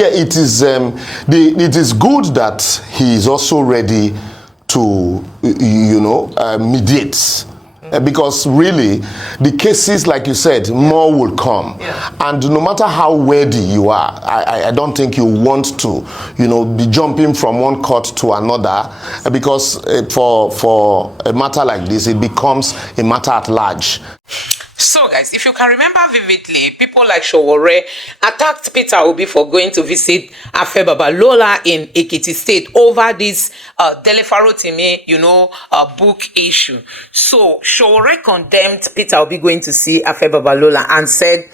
Yeah, it is good that he is also ready to, mediate. Because really, the cases, like you said, more will come. Yeah. And no matter how worthy you are, I don't think you want to, be jumping from one court to another, because for a matter like this, it becomes a matter at large. So guys, if you can remember vividly, people like Sowore attacked Peter Obi for going to visit Afe Babalola in Ekiti State over this Dele Farotimi, book issue. So Sowore condemned Peter Obi going to see Afe Babalola and said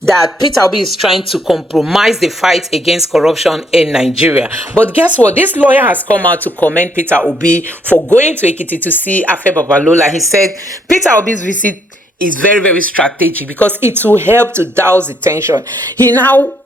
that Peter Obi is trying to compromise the fight against corruption in Nigeria. But guess what? This lawyer has come out to commend Peter Obi for going to Ekiti to see Afe Babalola. He said Peter Obi's visit is very, very strategic because it will help to douse the tension. He now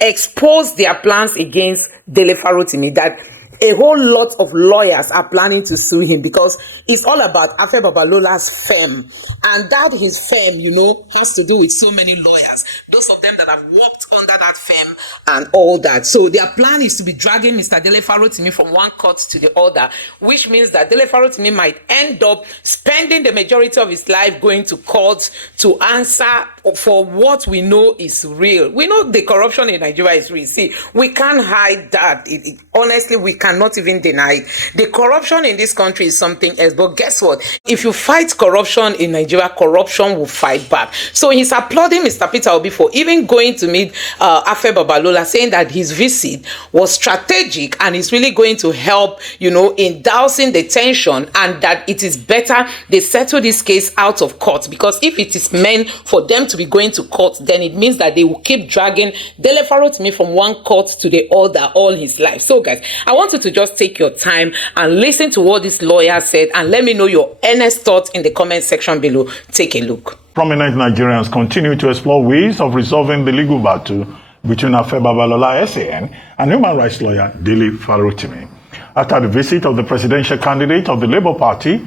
exposed their plans against Dele Farotimi, that a whole lot of lawyers are planning to sue him because it's all about Afe Babalola's firm. And that his firm, has to do with so many lawyers. Those of them that have worked under that firm and all that. So their plan is to be dragging Mr. Dele Farotimi from one court to the other, which means that Dele Farotimi might end up spending the majority of his life going to court to answer for what we know is real. We know the corruption in Nigeria is real. See, we can't hide that. Honestly, we cannot even deny it. The corruption in this country is something else. But guess what? If you fight corruption in Nigeria, corruption will fight back. So he's applauding Mr. Peter Obi for even going to meet Afe Babalola, saying that his visit was strategic and is really going to help, in dousing the tension, and that it is better they settle this case out of court, because if it is meant for them to be going to court, then it means that they will keep dragging Dele Farotimi from one court to the other all his life. So guys, I want you to just take your time and listen to what this lawyer said, and let me know your earnest thoughts in the comment section below. Take a look. Prominent Nigerians continue to explore ways of resolving the legal battle between Afe Babalola SAN and human rights lawyer Dele Farotimi after the visit of the presidential candidate of the Labour Party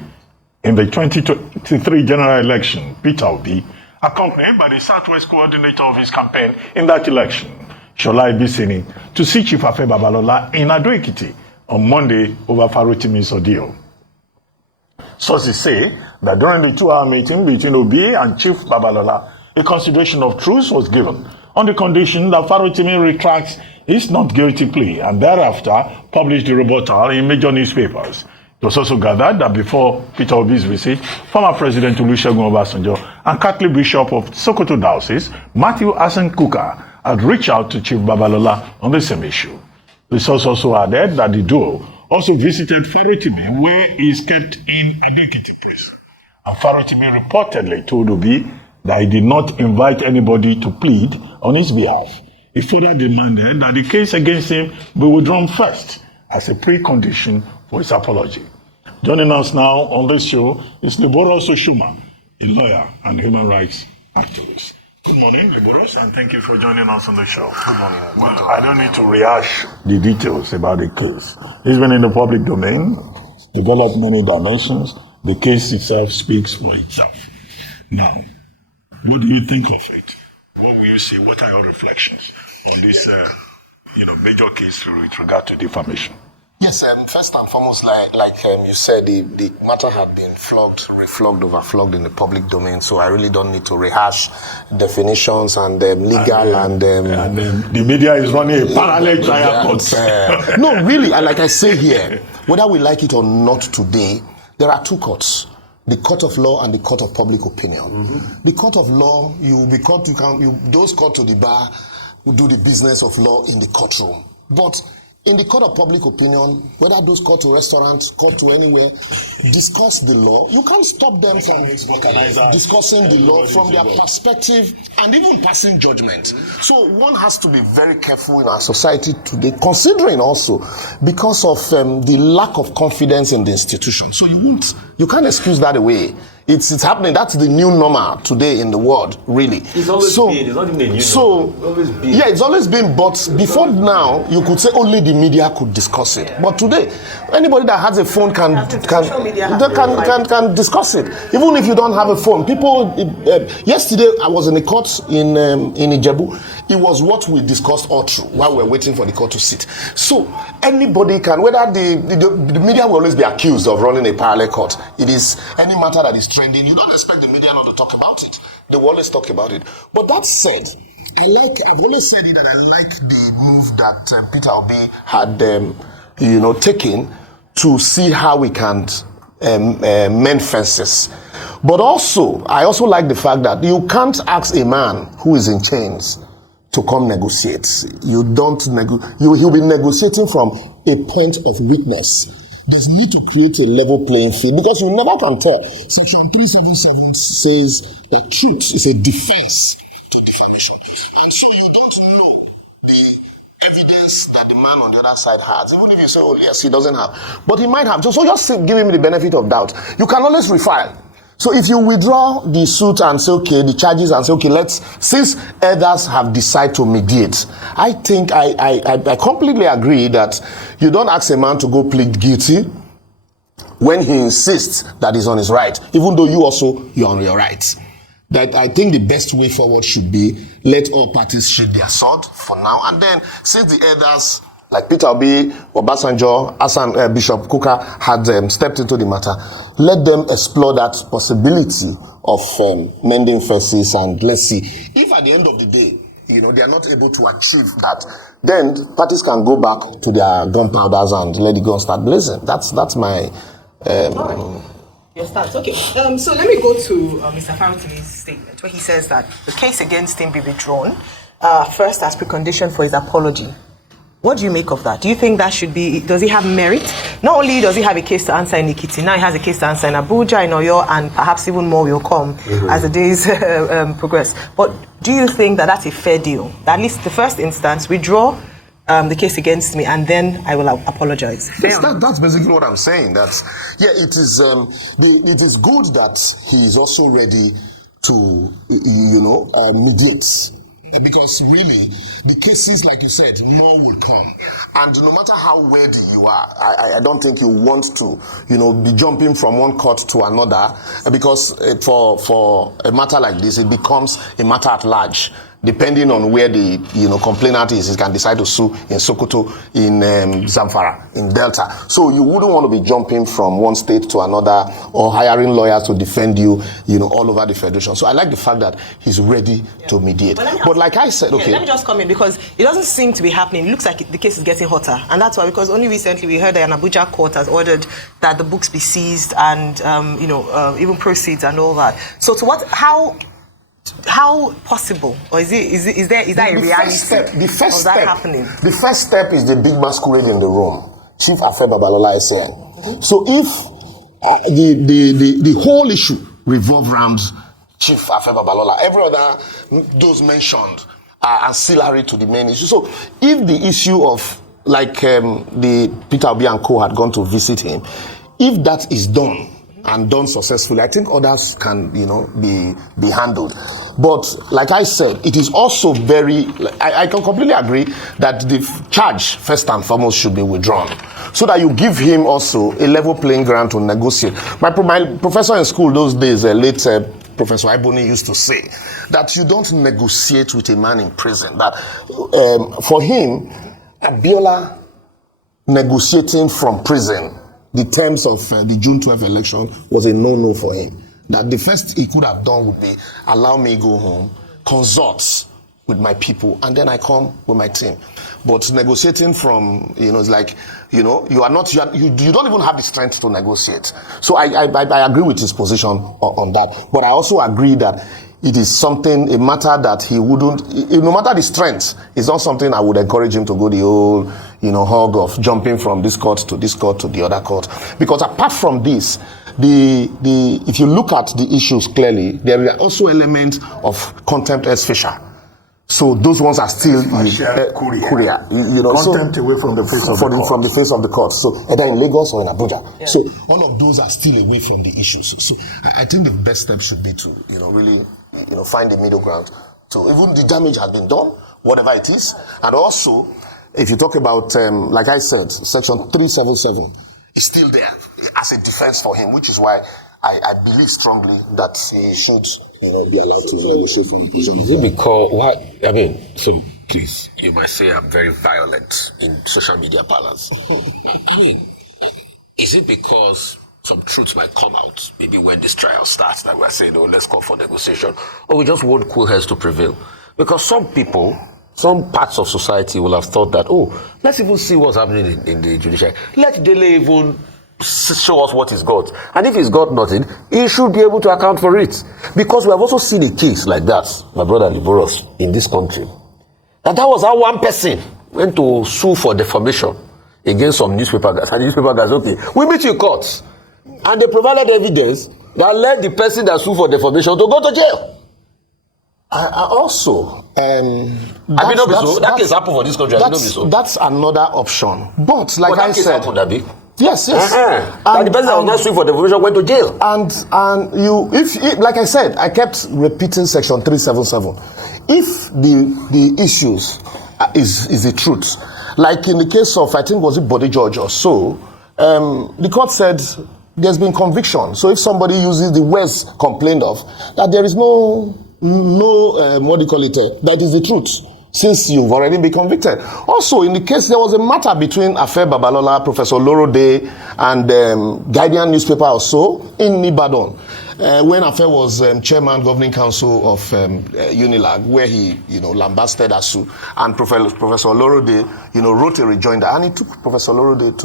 in the 2023 general election, Peter Obi, accompanied by the Southwest coordinator of his campaign in that election, Shola Ibisini, to see Chief Afe Babalola in Ado-Ekiti on Monday over Farotimi's ordeal. Sources say that during the 2-hour meeting between Obi and Chief Babalola, a consideration of truce was given on the condition that Farotimi retracts his not guilty plea and thereafter published the rebuttal in major newspapers. It was also gathered that before Peter Obi's visit, former President Olusegun Obasanjo and Catholic Bishop of Sokoto Diocese, Matthew Asen Kuka, had reached out to Chief Babalola on the same issue. The source also added that the duo also visited Farotimi, where he is kept in Ado-Ekiti prison. And Farotimi reportedly told Obi that he did not invite anybody to plead on his behalf. He further demanded that the case against him be withdrawn first as a precondition for his apology. Joining us now on this show is Liboros Oshuma, a lawyer and human rights activist. Good morning, Liboros, and thank you for joining us on the show. Good morning. Well, I don't need to rehash the details about the case. It's been in the public domain, developed many dimensions. The case itself speaks for itself. Now, what do you think of it? What will you say? What are your reflections on this, major case with regard to defamation? Yes, first and foremost, like you said, the matter had been reflogged, overflogged in the public domain, so I really don't need to rehash definitions and legal and the media is running a parallel trial court. No, really, like I say here, whether we like it or not today, there are two courts. The court of law and the court of public opinion. Mm-hmm. The court of law, those called to the bar will do the business of law in the courtroom. But in the court of public opinion, whether those court to restaurants, court to anywhere, discuss the law. You can't stop them from discussing the law from their perspective and even passing judgment. So one has to be very careful in our society today, considering also because of the lack of confidence in the institution. So you can't excuse that away. It's happening. That's the new normal today in the world, really. It's always been. It's not even a new normal. It's always been. Yeah, it's always been. But before now, you could say only the media could discuss it. But today, anybody that has a phone can discuss it. Even if you don't have a phone, people. Yesterday, I was in a court in Ijebu. It was what we discussed all through while we were waiting for the court to sit. So anybody can, whether the media will always be accused of running a parallel court. It is any matter that is trending. You don't expect the media not to talk about it. They will always talk about it. But that said, I've always said it that I like the move that Peter Obi had, taken to see how we can mend fences. But also, I also like the fact that you can't ask a man who is in chains to come negotiate. He'll be negotiating from a point of weakness. There's need to create a level playing field because you never can tell. Section 377 says that truth is a defense to defamation. And so you don't know the evidence that the man on the other side has. Even if you say, oh yes, he doesn't have. But he might have. So just give him the benefit of doubt. You can always refile. So if you withdraw the suit and say, okay, the charges and say, okay, since others have decided to mediate, I think I completely agree that you don't ask a man to go plead guilty when he insists that he's on his right, even though you're on your right. That I think the best way forward should be let all parties sheathe their sword for now, and then since the others like Peter Obi, Obasanjo, Bishop Kuka had stepped into the matter, let them explore that possibility of mending fences, and let's see. If at the end of the day, they are not able to achieve that, then parties can go back to their gunpowders and let the gun start blazing. That's my... Your stance. Okay. So let me go to Mr. Farotimi's statement where he says that the case against him be withdrawn first as precondition for his apology. What do you make of that? Do you think that should be, does he have merit? Not only does he have a case to answer in Ikiti, now he has a case to answer in Abuja, in Oyo, and perhaps even more will come as the days progress. But do you think that that's a fair deal? That at least the first instance, withdraw the case against me, and then I will apologize. Yes, that's basically what I'm saying. It is good that he is also ready to, mediate. Because really, the cases, like you said, more will come. And no matter how worthy you are, I don't think you want to, be jumping from one court to another. Because for a matter like this, it becomes a matter at large. Depending on where the complainant is, he can decide to sue in Sokoto, in Zamfara, in Delta. So you wouldn't want to be jumping from one state to another or hiring lawyers to defend you, all over the federation. So I like the fact that he's ready to mediate. But like I said, okay. Let me just come in because it doesn't seem to be happening. It looks like the case is getting hotter. And that's why, because only recently we heard that an Abuja court has ordered that the books be seized and, even proceeds and all that. So how possible, or is that a reality? The first of that step happening? The first step is the big masquerade in the room. Chief Afe Babalola is saying. So if the whole issue revolves around Chief Afe Babalola, every other those mentioned are ancillary to the main issue. So if the issue of the Peter Obi and Co had gone to visit him, if that is done and done successfully, I think others can, be handled. But like I said, it is also I can completely agree that the charge, first and foremost, should be withdrawn, so that you give him also a level playing ground to negotiate. My professor in school those days, late Professor Iboni, used to say that you don't negotiate with a man in prison. That for him, Abiola negotiating from prison the terms of the June 12 election was a no-no for him. That the first he could have done would be allow me go home, consult with my people, and then I come with my team. But negotiating from, it's like, you don't even have the strength to negotiate. So I agree with his position on that. But I also agree that it is a matter that he wouldn't, no matter the strength, it's not something I would encourage him to go the whole, hog of jumping from this court to the other court. Because apart from this, if you look at the issues clearly, there are also elements of contempt ex facial. So those ones are still courier. You know, Contempt away from the face of the court. From the face of the court. So either in Lagos or in Abuja. Yeah. So all of those are still away from the issues. So I think the best step should be to, really, find the middle ground. So even the damage has been done, whatever it is. And also, if you talk about, like I said, Section 377 is still there as a defense for him, which is why I believe strongly that he should, be allowed to negotiate for Is it because so please, you might say I'm very violent in social media parlance. Is it because some truths might come out, maybe when this trial starts, that we're saying, let's call for negotiation, or we just want cool heads to prevail? Because some people, some parts of society will have thought that, let's even see what's happening in the judiciary. Let Dele even show us what he's got. And if he's got nothing, he should be able to account for it. Because we have also seen a case like that, my brother Liboros, in this country. And that was how one person went to sue for defamation against some newspaper guys. And the newspaper guys, okay, we meet you in court. And they provided evidence that led the person that sued for defamation to go to jail. That case happened for this country. That's another option. But like I said, happened, yes. And the person that was not sued for defamation went to jail. And if like I said, I kept repeating Section 377. If the issues is the truth, like in the case of, I think was it Body George or so, the court said there's been conviction. So if somebody uses the words complained of, that there is no that is the truth, since you've already been convicted. Also, in the case, there was a matter between Afe Babalola, Professor Lorode, and Guardian newspaper or so in Ibadan, when Afe was chairman, governing council of Unilag, where he, lambasted ASU, and Professor Lorode, wrote a rejoinder, and he took Professor Lorode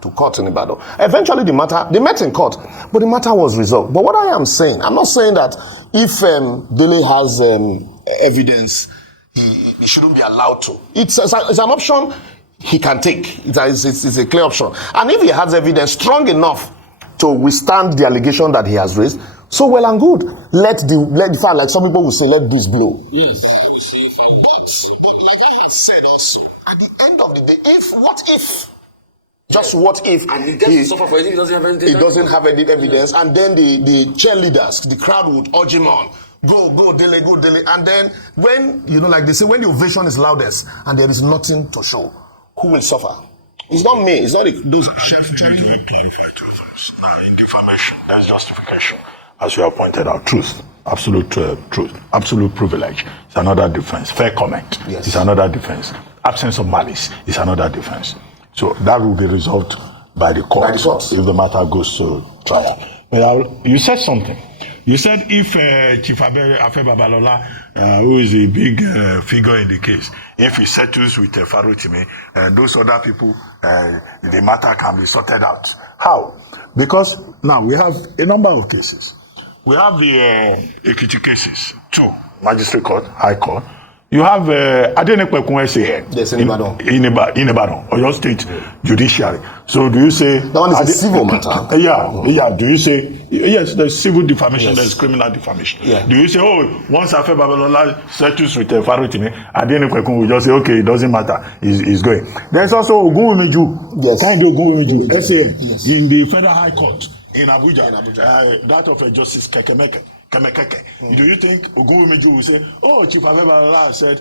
to court in Ibadan. Eventually, they met in court, but the matter was resolved. But what I am saying, I'm not saying that if Dele has evidence, he shouldn't be allowed to. It's an option he can take. It's a clear option. And if he has evidence strong enough to withstand the allegation that he has raised, so well and good. Let the fact, like some people will say, let this blow. Yes. But like I had said also, at the end of the day, what if? Just what if and he gets to suffer for it if he doesn't have anything? He doesn't have any evidence, and then the cheerleaders, the crowd would urge him on. Go, Dele, go, Dele. And then when, like they say, when the ovation is loudest and there is nothing to show, who will suffer? It's not me. It's not those chefs trying to clarify two things. In defamation, that's justification. As you have pointed out, truth, absolute truth, absolute privilege is another defense. Fair comment is another defense. Absence of malice is another defense. So that will be resolved by the court if the matter goes to trial. But you said something. You said if Chief Afe Babalola, who is a big figure in the case, if he settles with Farotimi, those other people, the matter can be sorted out. How? Because now we have a number of cases. We have the Ekiti cases, 2, Magistrate Court, High Court. You have Adenekpekun SAN in Ibadan, Oyo State Judiciary. So do you say that one is a civil matter? Yeah. Do you say yes? There's civil defamation, there's criminal defamation. Yeah. Do you say once Afe Babalola settles with Farotimi, Adenekpekun will just say it doesn't matter, he's going. There's also Ogunwumiju, kind of Ogunwumiju SAN in the Federal High Court in Abuja. That of Justice Kekemeke. Do you think Ogunwumiju will say, Chief Afe Babalola said,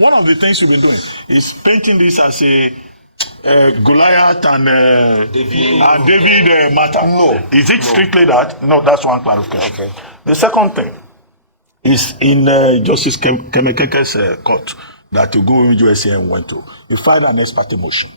one of the things we've been doing is painting this as a Goliath and David matter. No. Is it strictly that? No, that's one clarification. Okay. The second thing is in Justice Kemekeke's court that Ogunwumiju SAN went to. He filed an ex parte motion.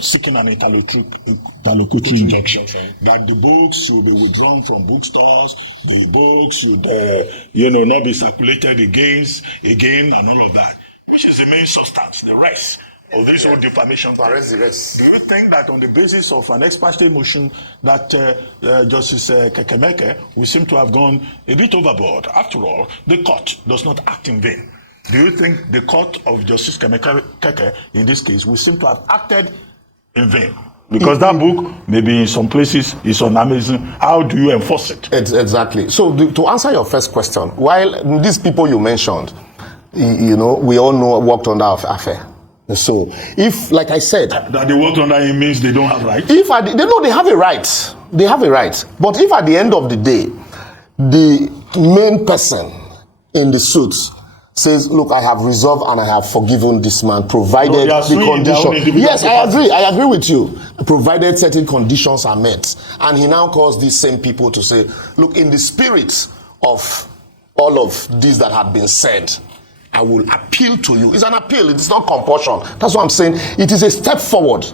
Seeking an interlocutory injunction that the books should be withdrawn from bookstores, the books should not be circulated again, and all of that, which is the main substance, the rest of this whole defamation. Do you think that on the basis of an ex parte motion that Justice Kekemeke will seem to have gone a bit overboard? After all, the court does not act in vain. Do you think the court of Justice Kekemeke in this case will seem to have acted in vain? Because that book, maybe in some places, is on Amazon. How do you enforce it? Exactly. So to answer your first question, while these people you mentioned, you know, we all know worked under Afe. So if, like I said, that they worked under him means they don't have rights. If they know they have a right, they have a right. But if at the end of the day, the main person in the suit says, look, I have resolved and I have forgiven this man, provided the condition. Yes, I agree with you. Provided certain conditions are met. And he now calls these same people to say, look, in the spirit of all of this that had been said, I will appeal to you. It's an appeal, it's not compulsion. That's what I'm saying. It is a step forward.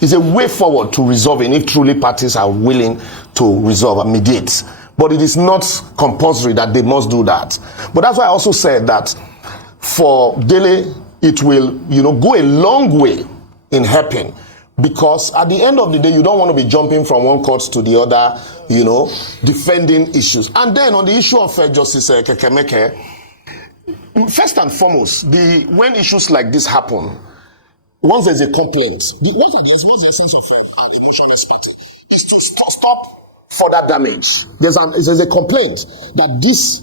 It's a way forward to resolving if truly parties are willing to resolve and mediate. But it is not compulsory that they must do that. But that's why I also said that for Dele, it will, you know, go a long way in helping. Because at the end of the day, you don't want to be jumping from one court to the other, you know, defending issues. And then on the issue of Justice Kekemeke, first and foremost, when issues like this happen, once there's a complaint, what's the essence of emotional party is to stop further damage. There's a complaint that this,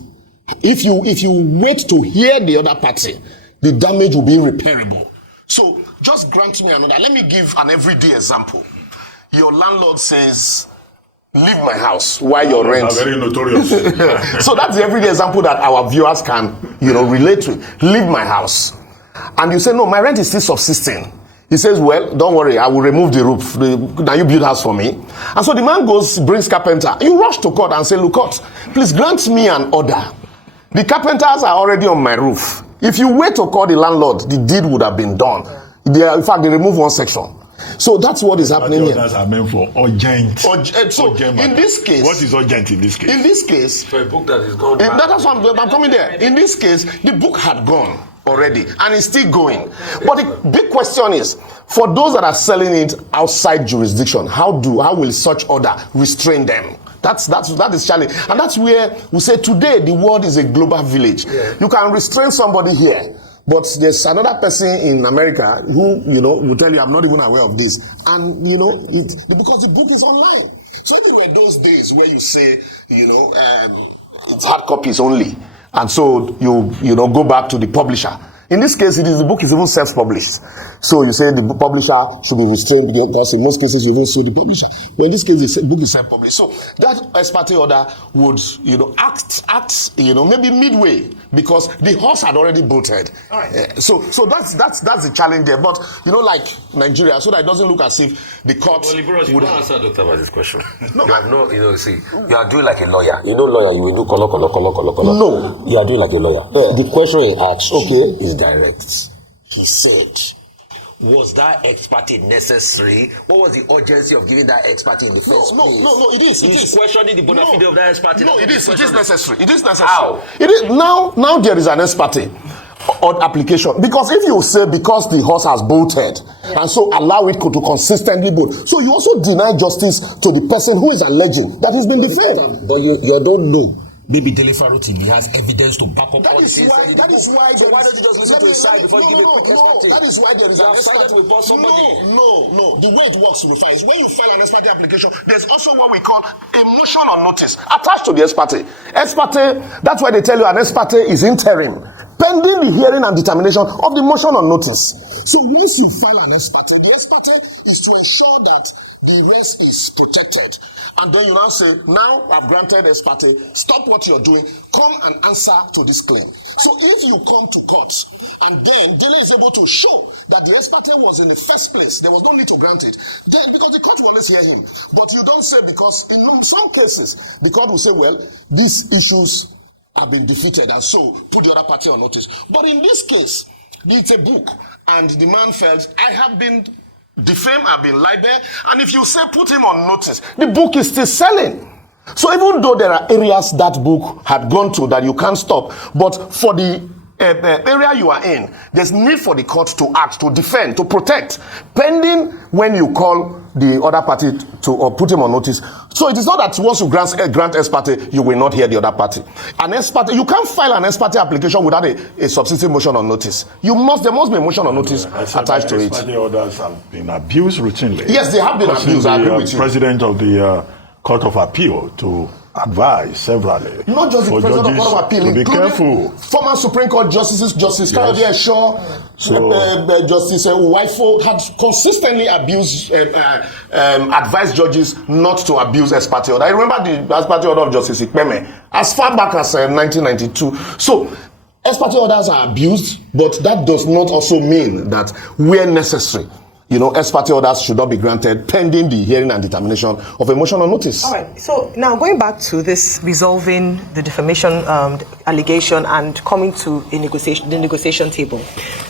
if you wait to hear the other party, the damage will be irreparable. So just grant me another. Let me give an everyday example. Your landlord says, leave my house while your rent. Very notorious. So that's the everyday example that our viewers can, you know, relate to. Leave my house. And you say, no, my rent is still subsisting. He says, well, don't worry, I will remove the roof. Now you build house for me. And so the man goes, brings carpenter. You rush to court and say, look, court, please grant me an order. The carpenters are already on my roof. If you wait to call the landlord, the deed would have been done. In fact, they remove one section. So that's what is happening here. Orders are meant for urgent. So urgent in this case, what is urgent in this case? In this case, For a book that is gone. that's what I'm coming there. In this case, the book had gone already and it's still going. But the big question is, for those that are selling it outside jurisdiction, how will such order restrain them? That is challenge, and that's where we say today the world is a global village. Yeah. You can restrain somebody here, but there's another person in America who, you know, will tell you, I'm not even aware of this, and you know, because the book is online. So there were those days where you say, you know, it's hard copies only, and so you know go back to the publisher. In this case, the book is even self-published. So you say the publisher should be restrained because in most cases you even sue the publisher. But in this case, the book is self-published. So that ex parte order would, you know, act, you know, maybe midway because the horse had already bolted. All right. So that's the challenge there. But you know, like Nigeria, so that it doesn't look as if the court would answer Dr. about this question. No, you have no, you know, see, you are doing like a lawyer. You know, lawyer, you will do color. No, you are doing like a lawyer. Yeah. The question he asks, okay, is direct. He said, was that ex parte necessary? What was the urgency of giving that ex parte in the first place? No, it is. He's questioning the bona fide of that ex parte. No, it is necessary. It is necessary. How? It is now there is an ex parte on application, because if you say because the horse has bolted, and so allow it to consistently bolt, so you also deny justice to the person who is alleging that he's been defamed. But you don't know. Maybe Dele Farotimi has evidence to back up. That is why. So why don't you just listen to his side before you give a quick ex-parte? That is why there is an ex-parte. No. The way it works with is when you file an ex-parte application, there's also what we call a motion on notice attached to the ex-parte. Ex-parte, that's why they tell you an ex-parte is interim, pending the hearing and determination of the motion on notice. So once you file an ex-parte, the ex-parte is to ensure that the rest is protected. And then you now say, now I've granted ex parte, stop what you're doing, come and answer to this claim. So if you come to court and then Dele is able to show that the ex parte was in the first place, there was no need to grant it, then because the court will always hear him. But you don't say, because in some cases, the court will say, well, these issues have been defeated and so put the other party on notice. But in this case, it's a book and the man felt, I have been defamed, I've been libeled, and if you say put him on notice, the book is still selling. So even though there are areas that book had gone to that you can't stop, but for the area you are in, there's need for the court to act, to defend, to protect, pending when you call the other party to or put him on notice. So it is not that once you grant ex parte, you will not hear the other party. An ex parte, you can't file an ex parte application without a substitute motion on notice. There must be a motion on notice attached to it. Ex parte orders have been abused routinely. Yes, they have been abused. I agree with you. President of the Court of Appeal to advise severally. Not just the president of the Court of Appeal, to be careful. Former Supreme Court justices, Justice Kayode Shaw, Justice Uwaifo had consistently abused, advised judges not to abuse ex parte order. I remember the ex parte order of Justice Ikpeme as far back as 1992. So, ex parte orders are abused, but that does not also mean that where necessary, ex parte orders should not be granted pending the hearing and determination of a motion on notice. All right. So now going back to this resolving the defamation allegation and coming to the negotiation table,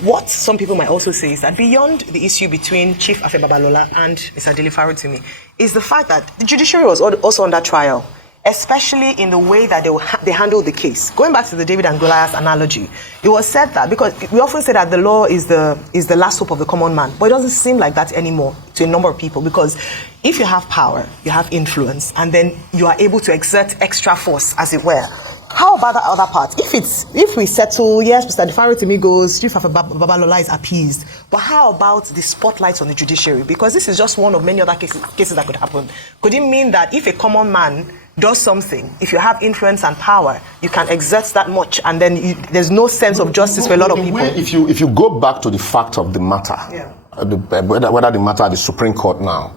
what some people might also say is that beyond the issue between Chief Afe Babalola and Mr. Dele Farotimi is the fact that the judiciary was also under trial, especially in the way that they handled the case. Going back to the David and Goliath analogy, it was said that, because we often say that the law is the last hope of the common man, but it doesn't seem like that anymore to a number of people, because if you have power, you have influence, and then you are able to exert extra force, as it were. How about the other part? If we settle, yes, Mr. Dele Farotimi goes, Chief Afe Babalola is appeased, but how about the spotlight on the judiciary? Because this is just one of many other cases that could happen. Could it mean that if a common man does something, if you have influence and power, you can exert that much, and then there's no sense of justice for a lot of people? If you go back to the fact of the matter, whether the matter at the Supreme Court now,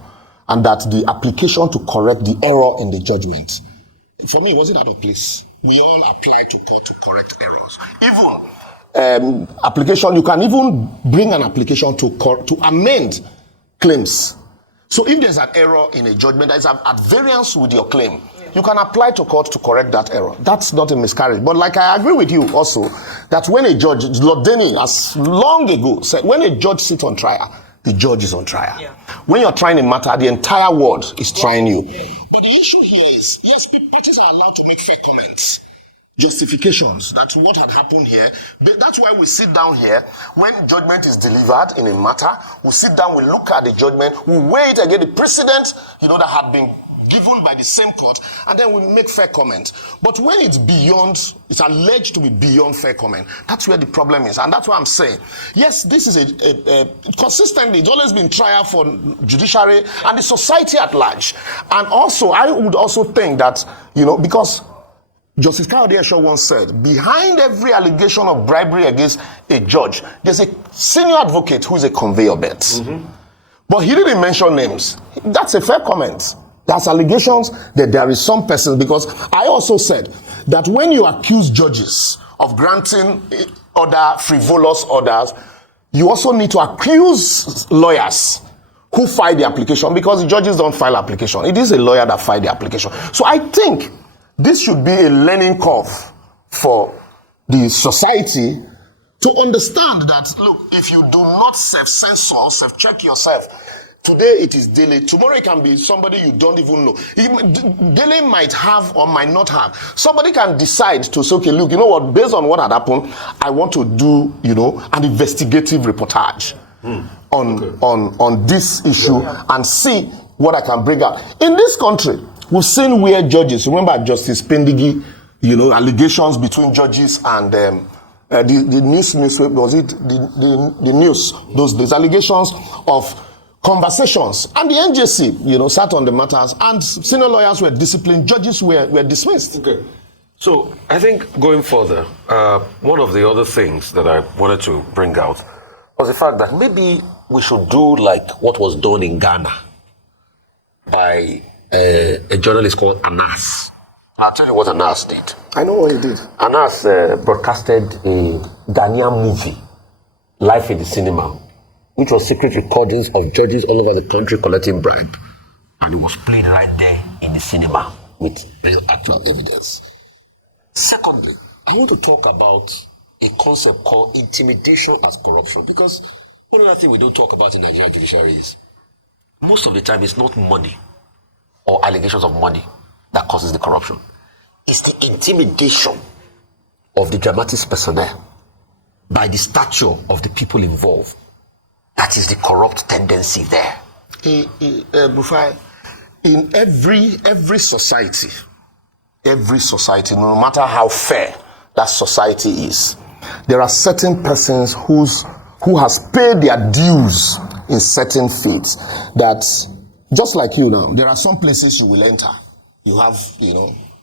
and that the application to correct the error in the judgment, for me, it wasn't out of place. We all apply to court to correct errors. Even application, you can even bring an application to amend claims. So if there's an error in a judgment that is at variance with your claim, you can apply to court to correct that error. That's not a miscarriage. But like I agree with you also, that when a judge, Lord Denny, as long ago said, when a judge sits on trial, the judge is on trial. Yeah. When you're trying a matter, the entire world is trying you. But the issue here is, yes, parties are allowed to make fair comments, justifications, that's what had happened here. But that's why we sit down here, when judgment is delivered in a matter, we sit down, we look at the judgment, we weigh it against the precedent, that had been given by the same court, and then we make fair comment. But when it's alleged to be beyond fair comment, that's where the problem is. And that's why I'm saying, yes, this is consistently, it's always been trial for judiciary and the society at large. And also, I would also think that, because Justice Kayode Shaw once said, behind every allegation of bribery against a judge, there's a senior advocate who is a conveyor belt. Mm-hmm. But he didn't mention names. That's a fair comment. There's allegations that there is some person, because I also said that when you accuse judges of granting other frivolous orders, you also need to accuse lawyers who file the application, because the judges don't file application. It is a lawyer that filed the application. So I think this should be a learning curve for the society to understand that, look, if you do not self-censor, self-check yourself, today it is Dele, tomorrow it can be somebody you don't even know. Dele might have or might not have. Somebody can decide to say, okay, look, you know what, based on what had happened, I want to do, an investigative reportage on this issue and see what I can bring out. In this country, we've seen where judges, remember Justice Pendigi, allegations between judges and the news, was it the news, those allegations of conversations, and the NJC, sat on the matters, and senior lawyers were disciplined, judges were dismissed. Okay. So I think going further, one of the other things that I wanted to bring out was the fact that maybe we should do like what was done in Ghana by a journalist called Anas. I'll tell you what Anas did. I know what he did. Anas broadcasted a Ghanaian movie, Life in the Cinema, which was secret recordings of judges all over the country collecting bribe. And it was played right there in the cinema with real actual evidence. Secondly, I want to talk about a concept called intimidation as corruption, because one other thing we don't talk about in Nigerian judiciary is most of the time it's not money or allegations of money that causes the corruption. It's the intimidation of the dramatis personnel by the stature of the people involved. That is the corrupt tendency there. Bufai, in every society, no matter how fair that society is, there are certain persons who has paid their dues in certain faiths. That just like you now, there are some places you will enter. You have,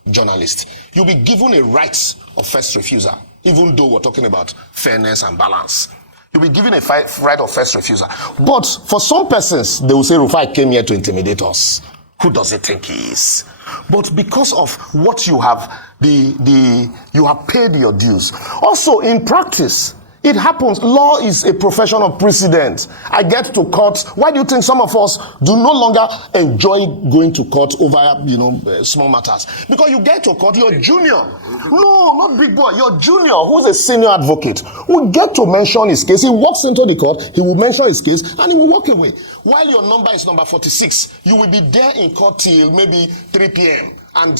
journalists. You'll be given a right of first refusal, even though we're talking about fairness and balance. You'll be given a right of first refusal. But for some persons, they will say, Rufai came here to intimidate us. Who does he think he is? But because of what you have, you have paid your dues. Also, in practice, it happens. Law is a profession of precedent. I get to court. Why do you think some of us do no longer enjoy going to court over, small matters? Because you get to court, you're junior. No, not big boy. You're junior, who's a senior advocate, who get to mention his case. He walks into the court, he will mention his case, and he will walk away. While your number is number 46, you will be there in court till maybe 3 p.m. And,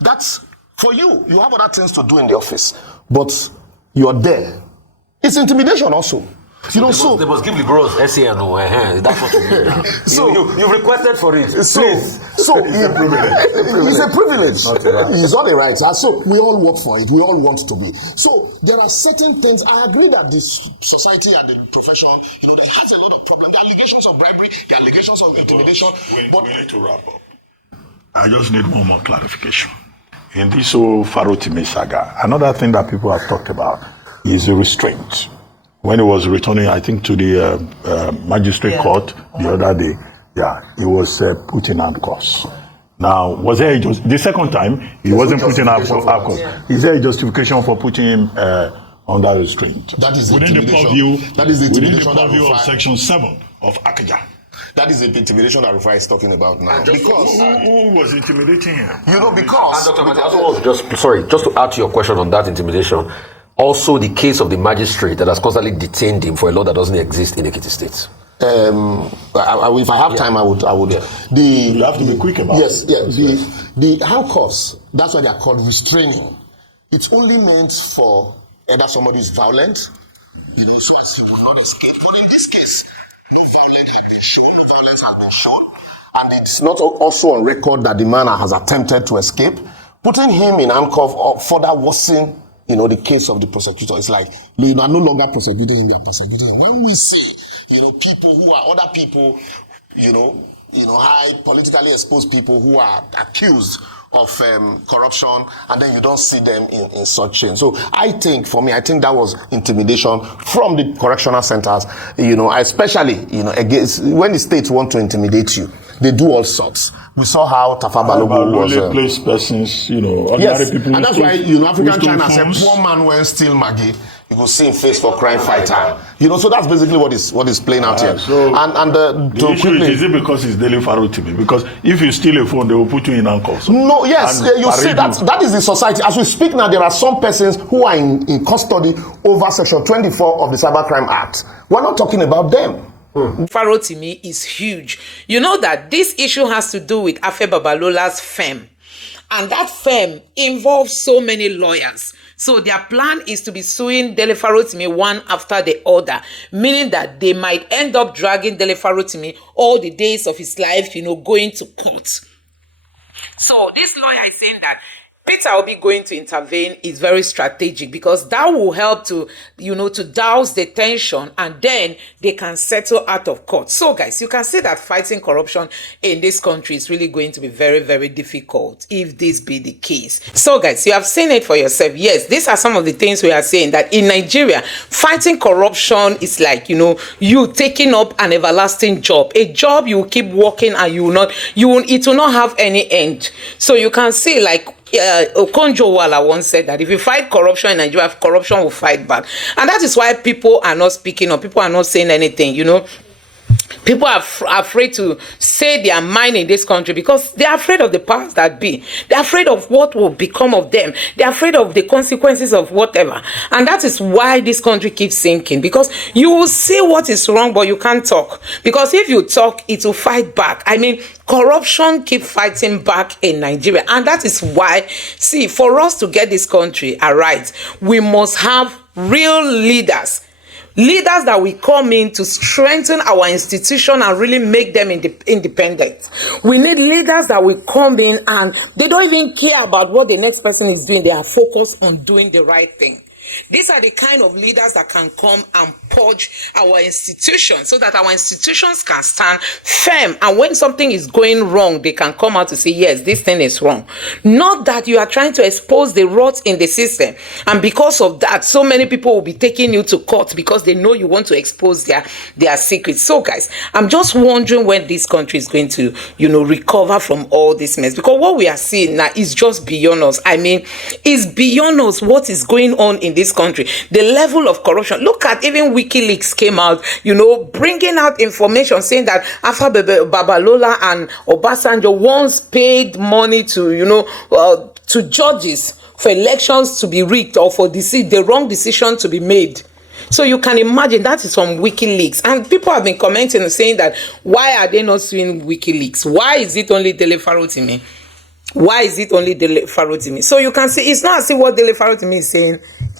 that's for you. You have other things to do in the office. But you're there. It's intimidation also. They must give the girls SAN. That's what you mean now. You've requested for it. It's a privilege. It's not a right. So we all work for it. We all want to be. So there are certain things. I agree that this society and the profession, there has a lot of problems. The allegations of bribery, the allegations of intimidation. We need to wrap up. I just need one more clarification. In this whole Farotimi saga, another thing that people have talked about is the restraint. When he was returning, I think, to the magistrate court the other day, he was put in handcuffs. Now, was there the second time he wasn't put in handcuffs? Is there a justification for putting him under restraint? That is within the purview. That is the intimidation within the purview of Section 7 of Akaja. That is the intimidation that Rufai is talking about now. Because who was intimidating him? Because... And Dr. Mate, just to add to your question on that intimidation, also the case of the magistrate that has constantly detained him for a law that doesn't exist in Ekiti State. If I have time, I would. Yeah. You have to be quick about it. Yes. The handcuffs, that's why they are called restraining. It's only meant for either somebody is violent, so as he will not escape. But in this case, no violence has been shown, and it's not also on record that the man has attempted to escape. Putting him in handcuff or further worsen, the case of the prosecutor. It's like you are no longer prosecuting him; you are persecuting him. When we see, people who are other people, high politically exposed people who are accused of corruption, and then you don't see them in such chains. So I think that was intimidation from the correctional centers, especially, against when the states want to intimidate you, they do all sorts. We saw how Afe Babalola was... place persons, yes, people. And that's why, African China said, poor man when steal Maggie, you will see him face for crime fighter. So that's basically what is playing out here. So the issue is it because it's Dele Farotimi? Because if you steal a phone, they will put you in handcuffs. No, yes, you see that is the society. As we speak now, there are some persons who are in custody over Section 24 of the Cybercrime Act. We're not talking about them. Farotimi is huge. You know that this issue has to do with Afe Babalola's firm. And that firm involves so many lawyers. So their plan is to be suing Dele Farotimi one after the other, meaning that they might end up dragging Dele Farotimi all the days of his life, going to court. So this lawyer is saying that Peter Obi going to intervene is very strategic because that will help to, to douse the tension, and then they can settle out of court. So guys, you can see that fighting corruption in this country is really going to be very, very difficult if this be the case. So guys, you have seen it for yourself. Yes, these are some of the things we are saying, that in Nigeria, fighting corruption is like, you taking up an everlasting job, a job you will keep working and it will not have any end. So you can see, like, Okonjo-Iweala once said that if you fight corruption in Nigeria, corruption will fight back. And that is why people are not speaking up. People are not saying anything, People are afraid to say their mind in this country because they are afraid of the powers that be. They're afraid of what will become of them. They're afraid of the consequences of whatever. And that is why this country keeps sinking, because you will say what is wrong, but you can't talk. Because if you talk, it will fight back. Corruption keeps fighting back in Nigeria. And that is why, for us to get this country right, we must have real leaders. Leaders that will come in to strengthen our institution and really make them independent. We need leaders that will come in and they don't even care about what the next person is doing. They are focused on doing the right thing. These are the kind of leaders that can come and purge our institutions so that our institutions can stand firm. And when something is going wrong, they can come out to say, yes, this thing is wrong. Not that you are trying to expose the rot in the system. And because of that, so many people will be taking you to court because they know you want to expose their secrets. So guys, I'm just wondering when this country is going to, recover from all this mess. Because what we are seeing now is just beyond us. I mean, it's beyond us what is going on in this country. The level of corruption. Look at even WikiLeaks came out, bringing out information saying that Afe Babalola and Obasanjo once paid money to judges for elections to be rigged or for the wrong decision to be made. So you can imagine that is from WikiLeaks. And people have been commenting and saying that why are they not suing WikiLeaks? Why is it only Dele Farotimi? Why is it only Dele Farotimi? So you can see it's not as if what Dele Farotimi is saying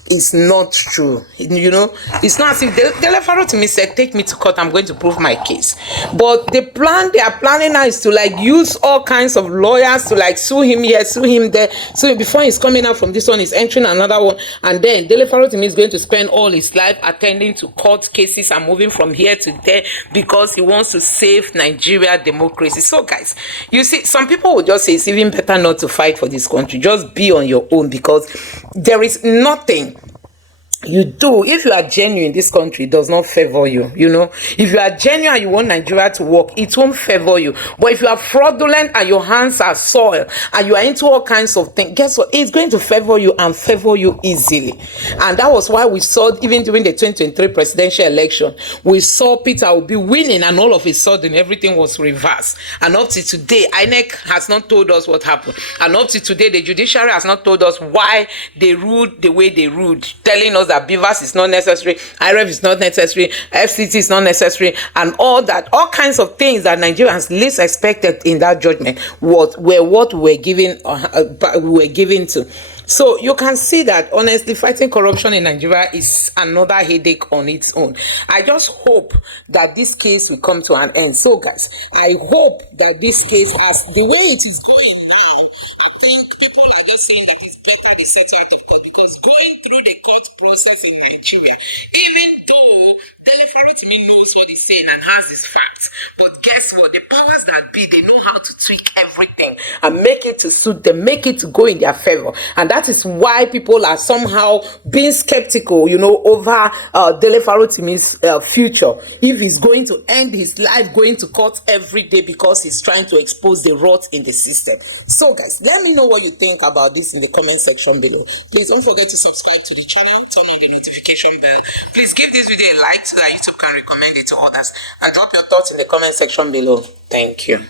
is not true. It's not as if Dele Farotimi said, take me to court, I'm going to prove my case. But the plan they are planning now is to use all kinds of lawyers to sue him here, sue him there. So before he's coming out from this one, he's entering another one. And then Dele Farotimi is going to spend all his life attending to court cases and moving from here to there because he wants to save Nigeria democracy. So guys, you see, some people will just say it's even better not to fight for this country. Just be on your own because there is nothing you do. If you are genuine, this country does not favor you. If you are genuine and you want Nigeria to work, it won't favor you. But if you are fraudulent and your hands are soiled and you are into all kinds of things, guess what? It's going to favor you and favor you easily. And that was why we saw, even during the 2023 presidential election, we saw Peter Obi winning, and all of a sudden everything was reversed. And up to today, INEC has not told us what happened. And up to today, the judiciary has not told us why they ruled the way they ruled, telling us that Beavers is not necessary, IREF is not necessary, FCT is not necessary, and all kinds of things that Nigerians least expected in that judgment were what we were given to. So you can see that honestly, fighting corruption in Nigeria is another headache on its own. I just hope that this case will come to an end. So guys, I hope that this case, as the way it is going now, I think people are just saying that it's better they settle out of court, because going through the court process in Nigeria, even though Dele Farotimi knows what he's saying and has his facts, but guess what? The powers that be, they know how to tweak everything and make it to suit them, make it to go in their favor. And that is why people are somehow being skeptical, over Dele Farotimi's future. If he's going to end his life going to court every day because he's trying to expose the rot in the system. So guys, let me know what you think about this in the comment section below. Please don't forget to subscribe to the channel, turn on the notification bell. Please give this video a like so that YouTube can recommend it to others, and drop your thoughts in the comment section below. Thank you.